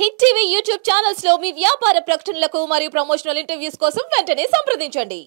Hit TV YouTube channels లో మీ వ్యాపార ప్రకటనలకు మరియు ప్రమోషనల్ ఇంటర్వ్యూస్ కోసం వెంటనే సంప్రదించండి.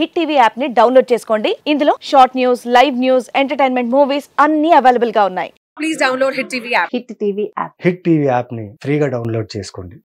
హిట్ టీవీ యాప్ ని డౌన్లోడ్ చేసుకోండి. ఇందులో short news, live news, entertainment movies అన్ని అవైలబుల్ గా ఉన్నాయి. Please download Hit TV app. Hit TV app hit TV app ని ఫ్రీగా డౌన్లోడ్ చేసుకోండి.